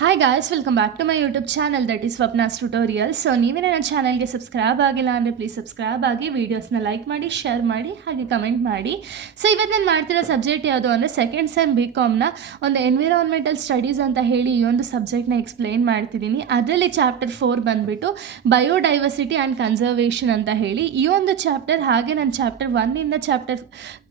Hi guys, welcome back to my YouTube channel that is Swapna's tutorial. So ನೀವೇ ನನ್ನ ಚಾನಲ್ಗೆ subscribe ಆಗಿಲ್ಲ ಅಂದರೆ ಪ್ಲೀಸ್ ಸಬ್ಸ್ಕ್ರೈಬ್ ಆಗಿ, ವೀಡಿಯೋಸ್ನ ಲೈಕ್ ಮಾಡಿ, ಶೇರ್ ಮಾಡಿ, ಹಾಗೆ ಕಮೆಂಟ್ ಮಾಡಿ. ಸೊ ಇವತ್ತು ನಾನು ಮಾಡ್ತಿರೋ ಸಬ್ಜೆಕ್ಟ್ ಯಾವುದು ಅಂದರೆ ಸೆಕೆಂಡ್ ಸೆಮ್ BComನ ಒಂದು ಎನ್ವಿರಾನ್ಮೆಂಟಲ್ ಸ್ಟಡೀಸ್ ಅಂತ ಹೇಳಿ ಈ ಒಂದು ಸಬ್ಜೆಕ್ಟ್ನ ಎಕ್ಸ್ಪ್ಲೈನ್ ಮಾಡ್ತಿದ್ದೀನಿ. ಅದರಲ್ಲಿ ಚಾಪ್ಟರ್ 4 ಬಂದುಬಿಟ್ಟು ಬಯೋಡೈವರ್ಸಿಟಿ ಆ್ಯಂಡ್ ಕನ್ಸರ್ವೇಷನ್ ಅಂತ ಹೇಳಿ ಈ ಒಂದು ಚಾಪ್ಟರ್. ಹಾಗೆ ನಾನು ಚಾಪ್ಟರ್ 1ಇಂದ ಚಾಪ್ಟರ್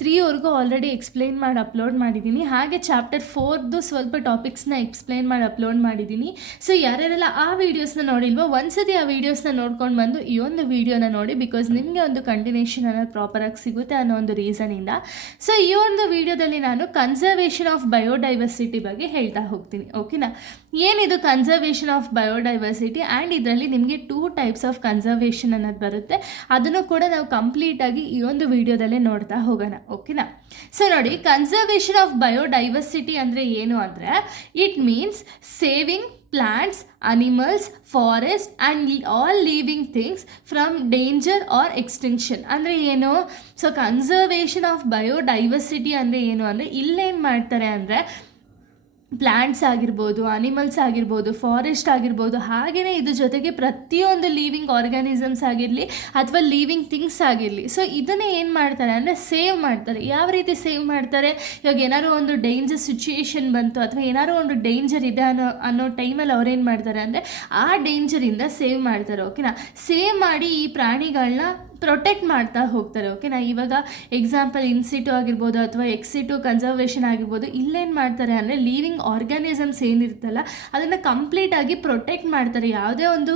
3ವರೆಗೂ ಆಲ್ರೆಡಿ ಎಕ್ಸ್ಪ್ಲೈನ್ ಮಾಡಿ ಅಪ್ಲೋಡ್ ಮಾಡಿದ್ದೀನಿ. ಹಾಗೆ ಚಾಪ್ಟರ್ 4ದು ಸ್ವಲ್ಪ ಟಾಪಿಕ್ಸ್ನ ಎಕ್ಸ್ಪ್ಲೈನ್ ಮಾಡಿ ಅಪ್ಲೋಡ್ ಮಾಡಿದ್ದೀನಿ. ಸೊ ಯಾರ್ಯಾರೆಲ್ಲ ಆ ವೀಡಿಯೋಸ್ನ ನೋಡಿಲ್ವೋ ಒಂದ್ಸತಿ ಆ ವೀಡಿಯೋಸ್ನ ನೋಡ್ಕೊಂಡು ಬಂದು ಈ ಒಂದು ವೀಡಿಯೋನ ನೋಡಿ, ಬಿಕಾಸ್ ನಿಮಗೆ ಒಂದು ಕಂಟಿನ್ಯೂಷನ್ ಅನ್ನೋದು ಪ್ರಾಪರಾಗಿ ಸಿಗುತ್ತೆ ಅನ್ನೋ ಒಂದು ರೀಸನಿಂದ. ಸೊ ಈ ಒಂದು ವೀಡಿಯೋದಲ್ಲಿ ನಾನು ಕನ್ಸರ್ವೇಷನ್ ಆಫ್ ಬಯೋಡೈವರ್ಸಿಟಿ ಬಗ್ಗೆ ಹೇಳ್ತಾ ಹೋಗ್ತೀನಿ. ಓಕೆನಾ? ಏನಿದು ಕನ್ಸರ್ವೇಷನ್ ಆಫ್ ಬಯೋಡೈವರ್ಸಿಟಿ ಆ್ಯಂಡ್ ಇದರಲ್ಲಿ ನಿಮಗೆ 2 ಟೈಪ್ಸ್ ಆಫ್ ಕನ್ಸರ್ವೇಷನ್ ಅನ್ನೋದು ಬರುತ್ತೆ. ಅದನ್ನು ಕೂಡ ನಾವು ಕಂಪ್ಲೀಟಾಗಿ ಈ ಒಂದು ವೀಡಿಯೋದಲ್ಲೇ ನೋಡ್ತಾ ಹೋಗೋಣ. ಓಕೆನಾ? ಸೊ ನೋಡಿ, ಕನ್ಸರ್ವೇಷನ್ ಆಫ್ ಬಯೋಡೈವರ್ಸಿಟಿ ಅಂದರೆ ಏನು ಅಂದರೆ it means saving plants, animals, forest and all living things from danger or extinction. ಅಂದರೆ ಏನು? ಸೊ ಕನ್ಸರ್ವೇಷನ್ ಆಫ್ ಬಯೋಡೈವರ್ಸಿಟಿ ಅಂದರೆ ಏನು ಅಂದರೆ ಇಲ್ಲೇನು ಮಾಡ್ತಾರೆ ಅಂದರೆ ಪ್ಲ್ಯಾಂಟ್ಸ್ ಆಗಿರ್ಬೋದು, ಅನಿಮಲ್ಸ್ ಆಗಿರ್ಬೋದು, ಫಾರೆಸ್ಟ್ ಆಗಿರ್ಬೋದು, ಹಾಗೆಯೇ ಇದ್ರ ಜೊತೆಗೆ ಪ್ರತಿಯೊಂದು ಲೀವಿಂಗ್ ಆರ್ಗ್ಯಾನಿಸಮ್ಸ್ ಆಗಿರಲಿ ಅಥವಾ ಲೀವಿಂಗ್ ಥಿಂಗ್ಸ್ ಆಗಿರಲಿ, ಸೊ ಇದನ್ನೇ ಏನು ಮಾಡ್ತಾರೆ ಅಂದರೆ ಸೇವ್ ಮಾಡ್ತಾರೆ. ಯಾವ ರೀತಿ ಸೇವ್ ಮಾಡ್ತಾರೆ? ಇವಾಗ ಏನಾದ್ರು ಒಂದು ಡೇಂಜರ್ ಸಿಚುಯೇಷನ್ ಬಂತು ಅಥವಾ ಏನಾದ್ರು ಒಂದು ಡೇಂಜರ್ ಇದೆ ಅನ್ನೋ ಟೈಮಲ್ಲಿ ಅವ್ರೇನು ಮಾಡ್ತಾರೆ ಅಂದರೆ ಆ ಡೇಂಜರಿಂದ ಸೇವ್ ಮಾಡ್ತಾರೆ. ಓಕೆನಾ? ಸೇವ್ ಮಾಡಿ ಈ ಪ್ರಾಣಿಗಳನ್ನ ಪ್ರೊಟೆಕ್ಟ್ ಮಾಡ್ತಾ ಹೋಗ್ತಾರೆ. ಓಕೆನಾ? ಇವಾಗ ಎಕ್ಸಾಂಪಲ್ ಇನ್ಸಿಟು ಆಗಿರ್ಬೋದು ಅಥವಾ ಎಕ್ಸಿಟು ಕನ್ಸರ್ವೇಷನ್ ಆಗಿರ್ಬೋದು. ಇಲ್ಲೇನು ಮಾಡ್ತಾರೆ ಅಂದರೆ ಲೀವಿಂಗ್ ಆರ್ಗ್ಯಾನಿಸಮ್ಸ್ ಏನಿರುತ್ತಲ್ಲ ಅದನ್ನು ಕಂಪ್ಲೀಟಾಗಿ ಪ್ರೊಟೆಕ್ಟ್ ಮಾಡ್ತಾರೆ. ಯಾವುದೇ ಒಂದು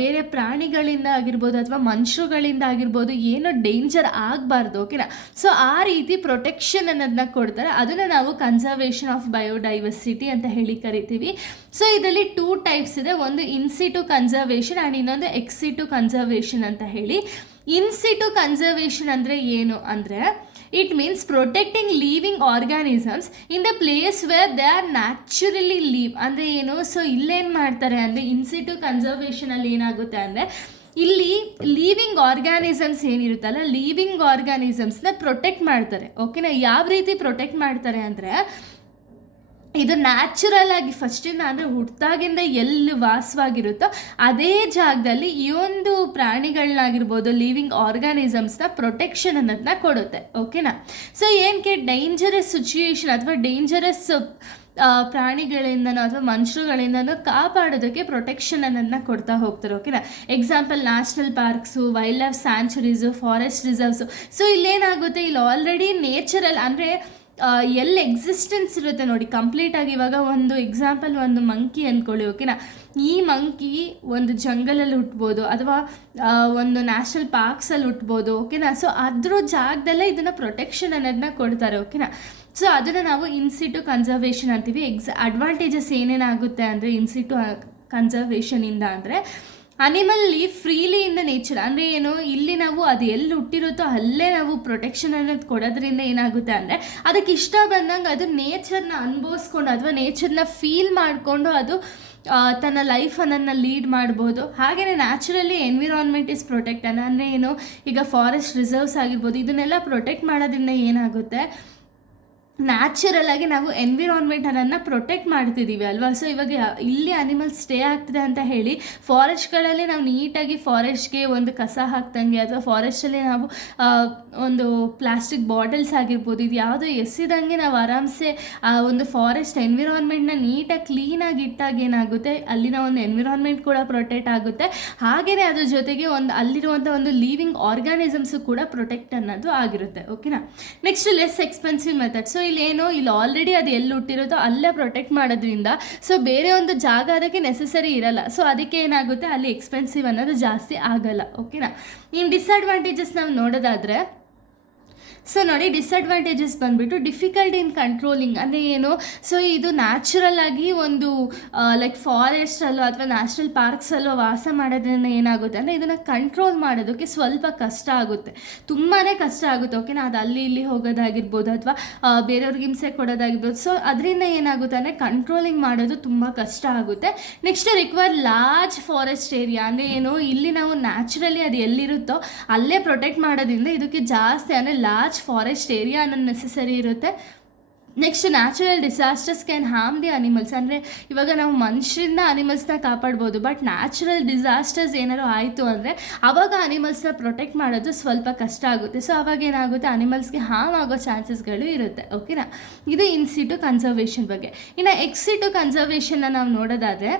ಬೇರೆ ಪ್ರಾಣಿಗಳಿಂದ ಆಗಿರ್ಬೋದು ಅಥವಾ ಮನುಷ್ಯರುಗಳಿಂದ ಆಗಿರ್ಬೋದು ಏನೋ ಡೇಂಜರ್ ಆಗಬಾರ್ದು. ಓಕೆನಾ? ಸೊ ಆ ರೀತಿ ಪ್ರೊಟೆಕ್ಷನ್ ಅನ್ನೋದನ್ನ ಕೊಡ್ತಾರೆ. ಅದನ್ನು ನಾವು ಕನ್ಸರ್ವೇಷನ್ ಆಫ್ ಬಯೋಡೈವರ್ಸಿಟಿ ಅಂತ ಹೇಳಿ ಕರಿತೀವಿ. ಸೊ ಇದರಲ್ಲಿ 2 ಟೈಪ್ಸ್ ಇದೆ. ಒಂದು ಇನ್ಸಿಟು ಕನ್ಸರ್ವೇಷನ್ ಆ್ಯಂಡ್ ಇನ್ನೊಂದು ಎಕ್ಸಿಟು ಕನ್ಸರ್ವೇಷನ್ ಅಂತ ಹೇಳಿ. ಇನ್ಸಿಟು ಕನ್ಸರ್ವೇಷನ್ ಅಂದರೆ ಏನು ಅಂದರೆ it means protecting living organisms in the place where they are naturally live. ಅಂದರೆ ಏನು? ಸೊ ಇಲ್ಲೇನು ಮಾಡ್ತಾರೆ ಅಂದರೆ ಇನ್ಸಿಟು ಕನ್ಸರ್ವೇಷನಲ್ಲಿ ಏನಾಗುತ್ತೆ ಅಂದರೆ ಇಲ್ಲಿ ಲೀವಿಂಗ್ ಆರ್ಗ್ಯಾನಿಸಮ್ಸ್ ಏನಿರುತ್ತಲ್ಲ, ಲೀವಿಂಗ್ ಆರ್ಗ್ಯಾನಿಸಮ್ಸ್ನ ಪ್ರೊಟೆಕ್ಟ್ ಮಾಡ್ತಾರೆ. ಓಕೆನಾ? ಯಾವ ರೀತಿ ಪ್ರೊಟೆಕ್ಟ್ ಮಾಡ್ತಾರೆ ಅಂದರೆ ಇದು ನ್ಯಾಚುರಲ್ ಆಗಿ ಫಸ್ಟಿಂದ ಅಂದರೆ ಹುಟ್ಟಾಗಿಂದ ಎಲ್ಲಿ ವಾಸವಾಗಿರುತ್ತೋ ಅದೇ ಜಾಗದಲ್ಲಿ ಈ ಒಂದು ಪ್ರಾಣಿಗಳನ್ನಾಗಿರ್ಬೋದು, ಲಿವಿಂಗ್ ಆರ್ಗ್ಯಾನಿಸಮ್ಸ್ನ ಪ್ರೊಟೆಕ್ಷನ್ ಅನ್ನೋದನ್ನ ಕೊಡುತ್ತೆ. ಓಕೆನಾ? ಸೊ ಏನಕ್ಕೆ ಡೇಂಜರಸ್ ಸಿಚುಯೇಷನ್ ಅಥವಾ ಡೇಂಜರಸ್ ಪ್ರಾಣಿಗಳಿಂದನೋ ಅಥವಾ ಮನುಷ್ಯರುಗಳಿಂದನೋ ಕಾಪಾಡೋದಕ್ಕೆ ಪ್ರೊಟೆಕ್ಷನ್ ಅನ್ನೋದನ್ನ ಕೊಡ್ತಾ ಹೋಗ್ತಾರೆ. ಓಕೆನಾ? Example national parks, wildlife sanctuaries, forest reserves. So ಇಲ್ಲೇನಾಗುತ್ತೆ, ಇಲ್ಲಿ ಆಲ್ರೆಡಿ ನೇಚರಲ್ ಅಂದರೆ ಎಲ್ಲಿ ಎಕ್ಸಿಸ್ಟೆನ್ಸ್ ಇರುತ್ತೆ ನೋಡಿ ಕಂಪ್ಲೀಟಾಗಿ. ಇವಾಗ ಒಂದು ಎಕ್ಸಾಂಪಲ್ ಒಂದು ಮಂಕಿ ಅಂದ್ಕೊಳ್ಳಿ. ಓಕೆನಾ? ಈ ಮಂಕಿ ಒಂದು ಜಂಗಲಲ್ಲಿ ಹುಟ್ಬೋದು ಅಥವಾ ಒಂದು ನ್ಯಾಷನಲ್ ಪಾರ್ಕ್ಸಲ್ಲಿ ಹುಟ್ಬೋದು. ಓಕೆನಾ? ಸೊ ಅದ್ರ ಜಾಗದಲ್ಲೇ ಇದನ್ನು ಪ್ರೊಟೆಕ್ಷನ್ ಅನ್ನೋದನ್ನ ಕೊಡ್ತಾರೆ. ಓಕೆನಾ? ಸೊ ಅದನ್ನು ನಾವು ಇನ್ಸಿಟು ಕನ್ಸರ್ವೇಷನ್ ಅಂತೀವಿ. ಅಡ್ವಾಂಟೇಜಸ್ ಏನೇನಾಗುತ್ತೆ ಅಂದರೆ ಇನ್ಸಿಟು ಕನ್ಸರ್ವೇಷನಿಂದ ಅಂದರೆ animal leave freely in the nature. ಅಂದರೆ ಏನು? ಇಲ್ಲಿ ನಾವು ಅದು ಎಲ್ಲಿ ಹುಟ್ಟಿರುತ್ತೋ ಅಲ್ಲೇ ನಾವು ಪ್ರೊಟೆಕ್ಷನ್ ಅನ್ನೋದು ಕೊಡೋದ್ರಿಂದ ಏನಾಗುತ್ತೆ ಅಂದರೆ ಅದಕ್ಕೆ ಇಷ್ಟ ಬಂದಂಗೆ ಅದು ನೇಚರ್ನ ಅನುಭವಿಸ್ಕೊಂಡು ಅಥವಾ ನೇಚರ್ನ ಫೀಲ್ ಮಾಡಿಕೊಂಡು ಅದು ತನ್ನ ಲೈಫನ್ನು ಲೀಡ್ ಮಾಡ್ಬೋದು. ಹಾಗೆಯೇ ನ್ಯಾಚುರಲಿ ಎನ್ವಿರಾನ್ಮೆಂಟ್ ಇಸ್ ಪ್ರೊಟೆಕ್ಟ್ ಅಂದರೆ ಏನು? ಈಗ ಫಾರೆಸ್ಟ್ ರಿಸರ್ವ್ಸ್ ಆಗಿರ್ಬೋದು, ಇದನ್ನೆಲ್ಲ ಪ್ರೊಟೆಕ್ಟ್ ಮಾಡೋದ್ರಿಂದ ಏನಾಗುತ್ತೆ, ನ್ಯಾಚುರಲ್ ಆಗಿ ನಾವು ಎನ್ವಿರಾನ್ಮೆಂಟ್ ಅನ್ನೋದನ್ನ ಪ್ರೊಟೆಕ್ಟ್ ಮಾಡ್ತಿದ್ದೀವಿ ಅಲ್ವಾ? ಸೊ ಇವಾಗ ಇಲ್ಲಿ ಅನಿಮಲ್ಸ್ ಸ್ಟೇ ಆಗ್ತಿದೆ ಅಂತ ಹೇಳಿ ಫಾರೆಸ್ಟ್ಗಳಲ್ಲಿ ನಾವು ನೀಟಾಗಿ ಫಾರೆಸ್ಟ್ಗೆ ಒಂದು ಕಸ ಹಾಕ್ದಂಗೆ ಅಥವಾ ಫಾರೆಸ್ಟಲ್ಲಿ ನಾವು ಒಂದು ಪ್ಲಾಸ್ಟಿಕ್ ಬಾಟಲ್ಸ್ ಆಗಿರ್ಬೋದು ಇದು ಯಾವುದೋ ಎಸಿದಂಗೆ ನಾವು ಆರಾಮ್ಸೆ ಒಂದು ಫಾರೆಸ್ಟ್ ಎನ್ವಿರಾನ್ಮೆಂಟ್ನ ನೀಟಾಗಿ ಕ್ಲೀನಾಗಿ ಇಟ್ಟಾಗ ಏನಾಗುತ್ತೆ, ಅಲ್ಲಿನ ಒಂದು ಎನ್ವಿರಾನ್ಮೆಂಟ್ ಕೂಡ ಪ್ರೊಟೆಕ್ಟ್ ಆಗುತ್ತೆ. ಹಾಗೆಯೇ ಅದ್ರ ಜೊತೆಗೆ ಅಲ್ಲಿರುವಂಥ ಒಂದು ಲೀವಿಂಗ್ ಆರ್ಗ್ಯಾನಿಸಮ್ಸು ಕೂಡ ಪ್ರೊಟೆಕ್ಟ್ ಅನ್ನೋದು ಆಗಿರುತ್ತೆ. ಓಕೆನಾ? Next less expensive method. So ಇಲ್ಲಿ ಆಲ್ರೆಡಿ ಅದು ಎಲ್ಲಿ ಹುಟ್ಟಿರುತ್ತೋ ಅಲ್ಲೇ ಪ್ರೊಟೆಕ್ಟ್ ಮಾಡೋದ್ರಿಂದ ಸೊ ಬೇರೆ ಒಂದು ಜಾಗ ಅದಕ್ಕೆ ನೆಸೆಸರಿ ಇರಲ್ಲ. ಸೊ ಅದಕ್ಕೆ ಏನಾಗುತ್ತೆ, ಅಲ್ಲಿ ಎಕ್ಸ್ಪೆನ್ಸಿವ್ ಅನ್ನೋದು ಜಾಸ್ತಿ ಆಗಲ್ಲ. ಓಕೆನಾ? ಇನ್ನು ಡಿಸ್ಅಡ್ವಾಂಟೇಜಸ್ ನಾವು ನೋಡೋದಾದರೆ, ಸೊ ನೋಡಿ ಡಿಸ್ಅಡ್ವಾಂಟೇಜಸ್ ಬಂದುಬಿಟ್ಟು ಡಿಫಿಕಲ್ಟ್ ಇನ್ ಕಂಟ್ರೋಲಿಂಗ್. ಅಂದರೆ ಏನು? ಸೊ ಇದು ನ್ಯಾಚುರಲ್ ಆಗಿ ಒಂದು ಲೈಕ್ ಫಾರೆಸ್ಟಲ್ಲೋ ಅಥವಾ ನ್ಯಾಷನಲ್ ಪಾರ್ಕ್ಸಲ್ಲೋ ವಾಸ ಮಾಡೋದ್ರಿಂದ ಏನಾಗುತ್ತೆ ಅಂದರೆ ಇದನ್ನು ಕಂಟ್ರೋಲ್ ಮಾಡೋದಕ್ಕೆ ಸ್ವಲ್ಪ ಕಷ್ಟ ಆಗುತ್ತೆ, ತುಂಬಾ ಕಷ್ಟ ಆಗುತ್ತೆ. ಓಕೆನಾ? ಅದು ಅಲ್ಲಿ ಇಲ್ಲಿ ಹೋಗೋದಾಗಿರ್ಬೋದು ಅಥವಾ ಬೇರೆಯವ್ರಿಗೆ ಹಿಂಸೆ ಕೊಡೋದಾಗಿರ್ಬೋದು. ಸೊ ಅದರಿಂದ ಏನಾಗುತ್ತೆ ಅಂದರೆ ಕಂಟ್ರೋಲಿಂಗ್ ಮಾಡೋದು ತುಂಬ ಕಷ್ಟ ಆಗುತ್ತೆ. Next require large forest area. ಅಂದರೆ ಏನು? ಇಲ್ಲಿ ನಾವು ನ್ಯಾಚುರಲಿ ಅದು ಎಲ್ಲಿರುತ್ತೋ ಅಲ್ಲೇ ಪ್ರೊಟೆಕ್ಟ್ ಮಾಡೋದ್ರಿಂದ ಇದಕ್ಕೆ ಜಾಸ್ತಿ ಅಂದರೆ ಲಾರ್ಜ್ ಫಾರೆಸ್ಟ್ ಏರಿಯಾ ಅನ್ನೋದು ನೆಸೆಸರಿ ಇರುತ್ತೆ. Next natural disasters can harm the animals. ಅಂದರೆ ಇವಾಗ ನಾವು ಮನುಷ್ಯರಿಂದ ಅನಿಮಲ್ಸ್ನ ಕಾಪಾಡ್ಬೋದು, ಬಟ್ ನ್ಯಾಚುರಲ್ ಡಿಸಾಸ್ಟರ್ಸ್ ಏನಾದ್ರು ಆಯಿತು ಅಂದರೆ ಆವಾಗ ಅನಿಮಲ್ಸ್ನ ಪ್ರೊಟೆಕ್ಟ್ ಮಾಡೋದು ಸ್ವಲ್ಪ ಕಷ್ಟ ಆಗುತ್ತೆ. ಸೊ ಅವಾಗ ಏನಾಗುತ್ತೆ, ಅನಿಮಲ್ಸ್ಗೆ ಹಾರ್ಮ್ ಆಗೋ ಚಾನ್ಸಸ್ಗಳು ಇರುತ್ತೆ. ಓಕೆನಾ, ಇದು ಇನ್ ಸಿಟು ಕನ್ಸರ್ವೇಷನ್ ಬಗ್ಗೆ. ಇನ್ನು ಎಕ್ಸ್ ಸಿಟು ಕನ್ಸರ್ವೇಷನ್ನ ನಾವು ನೋಡೋದಾದರೆ,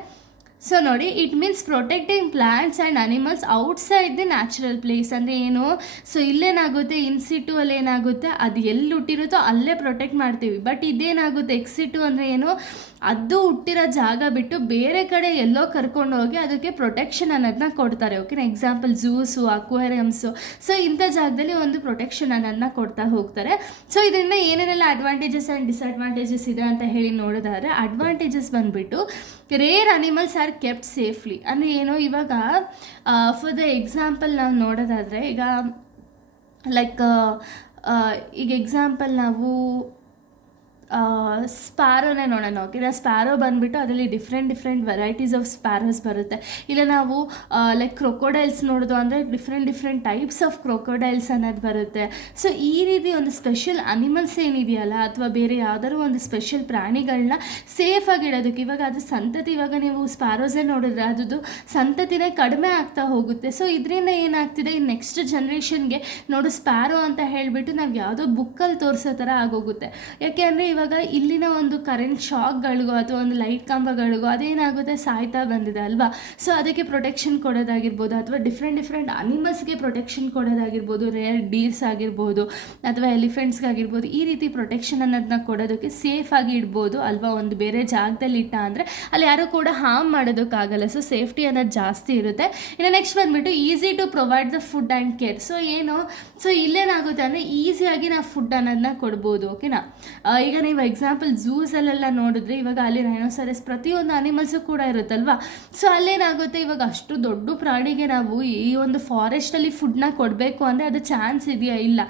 ಸೊ ನೋಡಿ, it means protecting plants and animals outside the natural place. ಅಂದರೆ ಏನು, ಸೊ ಇಲ್ಲೇನಾಗುತ್ತೆ, ಇನ್ ಸಿಟು ಅಲ್ಲಿ ಏನಾಗುತ್ತೆ, ಅದು ಎಲ್ಲಿ ಹುಟ್ಟಿರುತ್ತೋ ಅಲ್ಲೇ ಪ್ರೊಟೆಕ್ಟ್ ಮಾಡ್ತೀವಿ. ಬಟ್ ಇದೇನಾಗುತ್ತೆ, ಎಕ್ಸ್ ಸಿಟು ಅಂದರೆ ಏನು, ಅದು ಹುಟ್ಟಿರೋ ಜಾಗ ಬಿಟ್ಟು ಬೇರೆ ಕಡೆ ಎಲ್ಲೋ ಕರ್ಕೊಂಡು ಹೋಗಿ ಅದಕ್ಕೆ ಪ್ರೊಟೆಕ್ಷನ್ ಅನ್ನೋದನ್ನ ಕೊಡ್ತಾರೆ. ಓಕೆನಾ, ಎಕ್ಸಾಂಪಲ್ ಝೂಸು, ಅಕ್ವೇರಿಯಮ್ಸು, ಸೊ ಇಂಥ ಜಾಗದಲ್ಲಿ ಒಂದು ಪ್ರೊಟೆಕ್ಷನ್ ಅನ್ನೋದನ್ನ ಕೊಡ್ತಾ ಹೋಗ್ತಾರೆ. ಸೊ ಇದರಿಂದ ಏನೇನೆಲ್ಲ ಅಡ್ವಾಂಟೇಜಸ್ ಆ್ಯಂಡ್ ಡಿಸ್ಅಡ್ವಾಂಟೇಜಸ್ ಇದೆ ಅಂತ ಹೇಳಿ ನೋಡಿದ್ರೆ, ಅಡ್ವಾಂಟೇಜಸ್ ಬಂದುಬಿಟ್ಟು rare animals are kept safely. ಅಂದರೆ ಏನು, ಇವಾಗ ಫಾರ್ ದ ಎಕ್ಸಾಂಪಲ್ ನಾವು ನೋಡೋದಾದರೆ, ಈಗ ಲೈಕ್ ಈಗ ಎಕ್ಸಾಂಪಲ್ ನಾವು ಸ್ಪ್ಯಾರೋನೇ ನೋಡೋಣ. ಓಕೆನಾ, ಸ್ಪ್ಯಾರೋ ಬಂದುಬಿಟ್ಟು ಅದರಲ್ಲಿ ಡಿಫ್ರೆಂಟ್ ವೆರೈಟೀಸ್ ಆಫ್ ಸ್ಪ್ಯಾರೋಸ್ ಬರುತ್ತೆ. ಇಲ್ಲ ನಾವು ಲೈಕ್ ಕ್ರೊಕೊಡೈಲ್ಸ್ ನೋಡೋದು ಅಂದರೆ ಡಿಫ್ರೆಂಟ್ ಟೈಪ್ಸ್ ಆಫ್ ಕ್ರೊಕೊಡೈಲ್ಸ್ ಅನ್ನೋದು ಬರುತ್ತೆ. ಸೊ ಈ ರೀತಿ ಒಂದು ಸ್ಪೆಷಲ್ ಅನಿಮಲ್ಸ್ ಏನಿದೆಯಲ್ಲ, ಅಥವಾ ಬೇರೆ ಯಾವ್ದಾದ್ರು ಒಂದು ಸ್ಪೆಷಲ್ ಪ್ರಾಣಿಗಳನ್ನ ಸೇಫಾಗಿ ಇಡೋದಕ್ಕೆ, ಇವಾಗ ಅದು ಸಂತತಿ, ಇವಾಗ ನೀವು ಸ್ಪ್ಯಾರೋಸೇ ನೋಡಿದ್ರೆ ಅದು ಸಂತತಿನೇ ಕಡಿಮೆ ಆಗ್ತಾ ಹೋಗುತ್ತೆ. ಸೊ ಇದರಿಂದ ಏನಾಗ್ತಿದೆ, ಈ ನೆಕ್ಸ್ಟ್ ಜನ್ರೇಷನ್ಗೆ ನೋಡು ಸ್ಪ್ಯಾರೋ ಅಂತ ಹೇಳಿಬಿಟ್ಟು ನಾವು ಯಾವುದೋ ಬುಕ್ಕಲ್ಲಿ ತೋರಿಸೋ ಥರ ಆಗೋಗುತ್ತೆ. ಯಾಕೆ ಅಂದರೆ ಇವಾಗ ಇಲ್ಲಿನ ಒಂದು ಕರೆಂಟ್ ಶಾಕ್ಗಳಿಗೋ ಅಥವಾ ಒಂದು ಲೈಟ್ ಕಂಬಗಳಿಗೋ ಅದೇನಾಗುತ್ತೆ, ಸಾಯ್ತಾ ಬಂದಿದೆ ಅಲ್ವಾ. ಸೊ ಅದಕ್ಕೆ ಪ್ರೊಟೆಕ್ಷನ್ ಕೊಡೋದಾಗಿರ್ಬೋದು, ಅಥವಾ ಡಿಫ್ರೆಂಟ್ ಅನಿಮಲ್ಸ್ಗೆ ಪ್ರೊಟೆಕ್ಷನ್ ಕೊಡೋದಾಗಿರ್ಬೋದು, ರೇರ್ ಡೀರ್ಸ್ ಆಗಿರ್ಬೋದು ಅಥವಾ ಎಲಿಫೆಂಟ್ಸ್ಗಾಗಿರ್ಬೋದು, ಈ ರೀತಿ ಪ್ರೊಟೆಕ್ಷನ್ ಅನ್ನೋದನ್ನ ಕೊಡೋದಕ್ಕೆ ಸೇಫಾಗಿ ಇಡ್ಬೋದು ಅಲ್ವಾ. ಒಂದು ಬೇರೆ ಜಾಗದಲ್ಲಿ ಇಟ್ಟ ಅಂದರೆ ಅಲ್ಲಿ ಯಾರೂ ಕೂಡ ಹಾರ್ಮ್ ಮಾಡೋದಕ್ಕಾಗಲ್ಲ. ಸೊ ಸೇಫ್ಟಿ ಅನ್ನೋದು ಜಾಸ್ತಿ ಇರುತ್ತೆ. ಇನ್ನು ನೆಕ್ಸ್ಟ್ ಬಂದುಬಿಟ್ಟು easy to provide the food and care. So ಏನು, ಸೊ ಇಲ್ಲೇನಾಗುತ್ತೆ ಅಂದರೆ ಈಸಿಯಾಗಿ ನಾವು ಫುಡ್ ಅನ್ನೋದನ್ನ ಕೊಡ್ಬೋದು. ಓಕೆನಾ, ಈಗ ನೀವು ಎಕ್ಸಾಂಪಲ್ ಝೂಸಲ್ಲೆಲ್ಲ ನೋಡಿದ್ರೆ, ಇವಾಗ ಅಲ್ಲಿ ರೈನೋಸರಸ್ ಪ್ರತಿಯೊಂದು ಅನಿಮಲ್ಸು ಕೂಡ ಇರುತ್ತಲ್ವಾ. ಸೊ ಅಲ್ಲೇನಾಗುತ್ತೆ, ಇವಾಗ ಅಷ್ಟು ದೊಡ್ಡ ಪ್ರಾಣಿಗೆ ನಾವು ಈ ಒಂದು ಫಾರೆಸ್ಟಲ್ಲಿ ಫುಡ್ನ ಕೊಡಬೇಕು ಅಂದರೆ ಅದು ಚಾನ್ಸ್ ಇದೆಯಾ, ಇಲ್ಲ.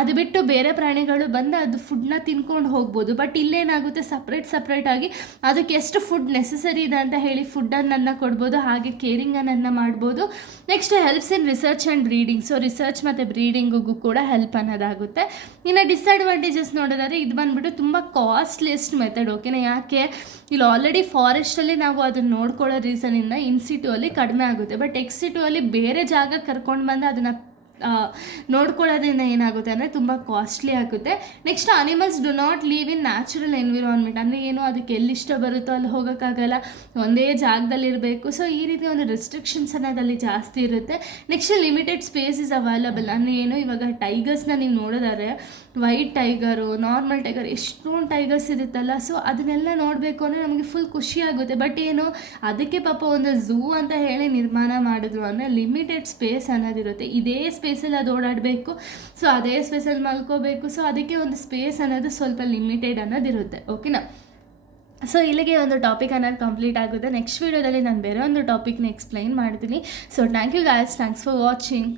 ಅದು ಬಿಟ್ಟು ಬೇರೆ ಪ್ರಾಣಿಗಳು ಬಂದು ಅದು ಫುಡ್ನ ತಿನ್ಕೊಂಡು ಹೋಗ್ಬೋದು. ಬಟ್ ಇಲ್ಲೇನಾಗುತ್ತೆ, ಸಪ್ರೇಟಾಗಿ ಅದಕ್ಕೆ ಎಷ್ಟು ಫುಡ್ ನೆಸಸರಿ ಇದೆ ಅಂತ ಹೇಳಿ ಫುಡ್ಡನ್ನು ಕೊಡ್ಬೋದು, ಹಾಗೆ ಕೇರಿಂಗನ್ನು ಮಾಡ್ಬೋದು. Next helps in research and breeding. So research ಮತ್ತು ಬ್ರೀಡಿಂಗಿಗೂ ಕೂಡ ಹೆಲ್ಪ್ ಅನ್ನೋದಾಗುತ್ತೆ. ಇನ್ನು ಡಿಸ್ಅಡ್ವಾಂಟೇಜಸ್ ನೋಡೋದಾದ್ರೆ, ಇದು ಬಂದುಬಿಟ್ಟು ತುಂಬ ಕಾಸ್ಟ್ಲಿಯೆಸ್ಟ್ ಮೆಥಡ್. ಓಕೆನಾ, ಯಾಕೆ, ಇಲ್ಲಿ ಆಲ್ರೆಡಿ ಫಾರೆಸ್ಟಲ್ಲಿ ನಾವು ಅದನ್ನು ನೋಡ್ಕೊಳ್ಳೋ ರೀಸನಿಂದ ಇನ್ ಸಿಟು ಅಲ್ಲಿ ಕಡಿಮೆ ಆಗುತ್ತೆ. ಬಟ್ ಎಕ್ಸ್ ಸಿಟು ಅಲ್ಲಿ ಬೇರೆ ಜಾಗ ಕರ್ಕೊಂಡು ಬಂದು ಅದನ್ನು ನೋಡ್ಕೊಳ್ಳೋದ್ರಿಂದ ಏನಾಗುತ್ತೆ ಅಂದರೆ ತುಂಬ ಕಾಸ್ಟ್ಲಿ ಆಗುತ್ತೆ. Next animals do not live in natural environment. ಅಂದರೆ ಏನು, ಅದಕ್ಕೆ ಎಲ್ಲಿ ಇಷ್ಟ ಬರುತ್ತೋ ಅಲ್ಲಿ ಹೋಗೋಕ್ಕಾಗಲ್ಲ, ಒಂದೇ ಜಾಗದಲ್ಲಿರಬೇಕು. ಸೊ ಈ ರೀತಿ ಒಂದು ರೆಸ್ಟ್ರಿಕ್ಷನ್ಸ್ ಅನ್ನೋದಲ್ಲಿ ಜಾಸ್ತಿ ಇರುತ್ತೆ. Next limited space is available. ಅಂದರೆ ಏನು, ಇವಾಗ ಟೈಗರ್ಸ್ನ ನೀವು ನೋಡಿದರೆ ವೈಟ್ ಟೈಗರು, ನಾರ್ಮಲ್ ಟೈಗರ್, ಎಷ್ಟೊಂದು ಟೈಗರ್ಸ್ ಇರುತ್ತಲ್ಲ. ಸೊ ಅದನ್ನೆಲ್ಲ ನೋಡಬೇಕು ಅಂದರೆ ನಮಗೆ ಫುಲ್ ಖುಷಿಯಾಗುತ್ತೆ. ಬಟ್ ಏನು, ಅದಕ್ಕೆ ಪಾಪ ಒಂದು ಝೂ ಅಂತ ಹೇಳಿ ನಿರ್ಮಾಣ ಮಾಡಿದ್ರು ಅಂದರೆ ಲಿಮಿಟೆಡ್ ಸ್ಪೇಸ್ ಅನ್ನೋದಿರುತ್ತೆ. ಇದೇ ಸ್ಪೇಸಲ್ಲಿ ಅದು ಓಡಾಡಬೇಕು, ಸೊ ಅದೇ ಸ್ಪೇಸಲ್ಲಿ ಮಲ್ಕೋಬೇಕು. ಸೊ ಅದಕ್ಕೆ ಒಂದು ಸ್ಪೇಸ್ ಅನ್ನೋದು ಸ್ವಲ್ಪ ಲಿಮಿಟೆಡ್ ಅನ್ನೋದಿರುತ್ತೆ. ಓಕೆನಾ, ಸೊ ಇಲ್ಲಿಗೆ ಒಂದು ಟಾಪಿಕ್ ಅನ್ನೋದು ಕಂಪ್ಲೀಟ್ ಆಗುತ್ತೆ. ನೆಕ್ಸ್ಟ್ ವೀಡಿಯೋದಲ್ಲಿ ನಾನು ಬೇರೆ ಒಂದು ಟಾಪಿಕ್ನ ಎಕ್ಸ್ಪ್ಲೈನ್ ಮಾಡ್ತೀನಿ. So thank you guys, thanks for watching.